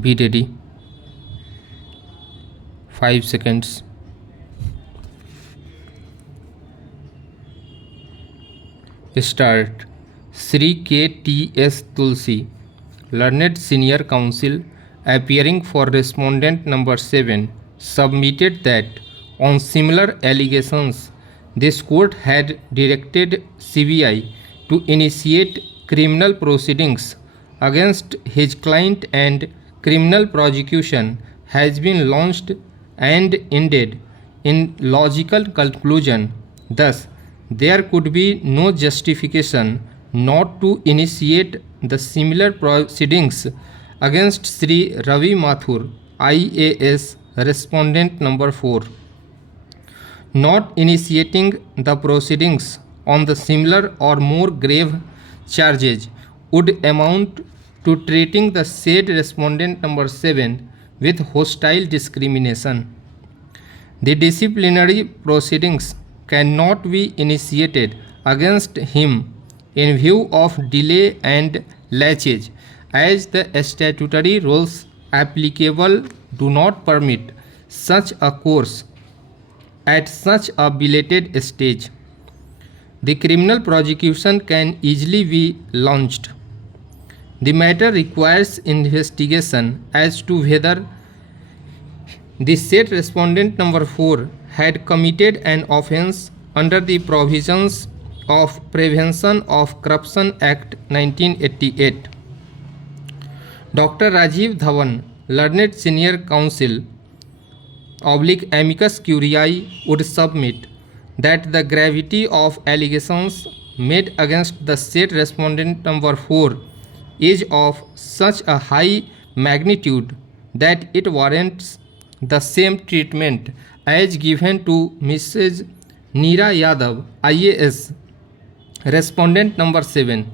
Be ready. 5 seconds. Start. Sri K.T.S. Tulsi, Learned Senior Counsel, appearing for respondent number 7, submitted that on similar allegations, this court had directed CBI to initiate criminal proceedings against his client and criminal prosecution has been launched and ended in logical conclusion. Thus, there could be no justification not to initiate the similar proceedings against Sri Ravi Mathur, IAS, respondent number 4. Not initiating the proceedings on the similar or more grave charges would amount to treating the said respondent number 7 with hostile discrimination. The disciplinary proceedings cannot be initiated against him in view of delay and laches, as the statutory rules applicable do not permit such a course at such a belated stage. The criminal prosecution can easily be launched. The matter requires investigation as to whether the said respondent number 4 had committed an offence under the provisions of Prevention of Corruption Act 1988. Dr. Rajiv Dhawan, Learned Senior Counsel, amicus curiae, would submit that the gravity of allegations made against the said respondent number 4 is of such a high magnitude that it warrants the same treatment as given to Mrs. Neera Yadav, IAS, respondent number 7.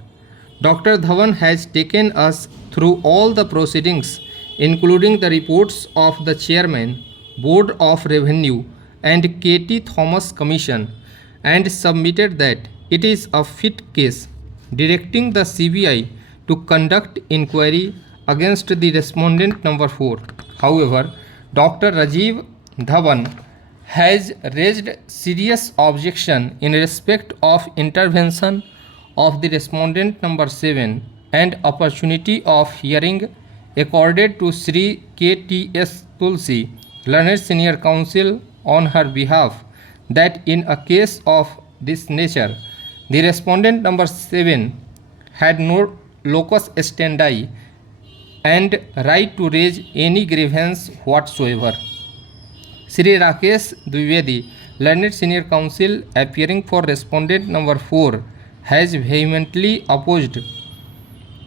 Dr. Dhawan has taken us through all the proceedings, including the reports of the Chairman, Board of Revenue and K.T. Thomas Commission, and submitted that it is a fit case, directing the CBI to conduct inquiry against the respondent number 4. However, Dr. Rajiv Dhawan has raised serious objection in respect of intervention of the respondent number 7 and opportunity of hearing accorded to Sri K.T.S. Tulsi, Learned Senior Counsel, on her behalf, that in a case of this nature, the respondent number 7 had no locus standi and right to raise any grievance whatsoever. Sri Rakesh Dwivedi, Learned Senior Counsel, appearing for respondent number 4, has vehemently opposed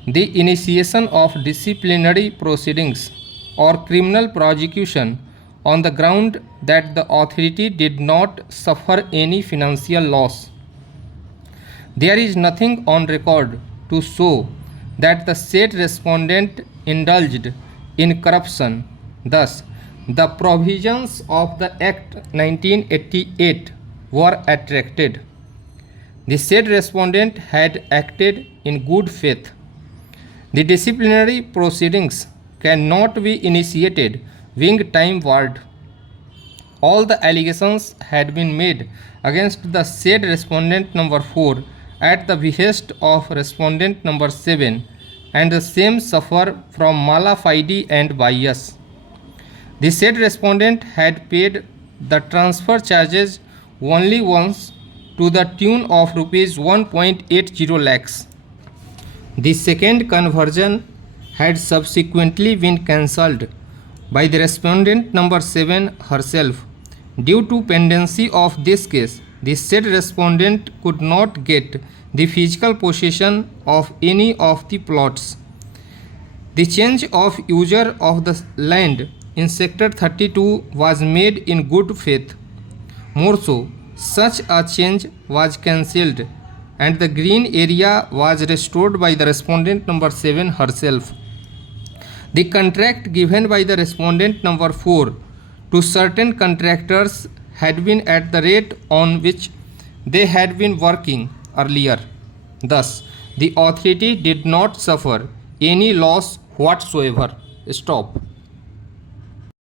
the initiation of disciplinary proceedings or criminal prosecution on the ground that the authority did not suffer any financial loss. There is nothing on record to show that the said respondent indulged in corruption. Thus, the provisions of the Act 1988 were attracted. The said respondent had acted in good faith. The disciplinary proceedings cannot be initiated being time barred. All the allegations had been made against the said respondent number 4 at the behest of respondent number 7, and the same suffer from mala fide and bias. The said respondent had paid the transfer charges only once to the tune of rupees 1.80 lakhs. The second conversion had subsequently been cancelled by the respondent number 7 herself. Due to pendency of this case, the said respondent could not get the physical possession of any of the plots. The change of user of the land in Sector 32 was made in good faith. More so, such a change was cancelled and the green area was restored by the respondent number 7 herself. The contract given by the respondent number 4 to certain contractors had been at the rate on which they had been working earlier. Thus, the authority did not suffer any loss whatsoever. Stop.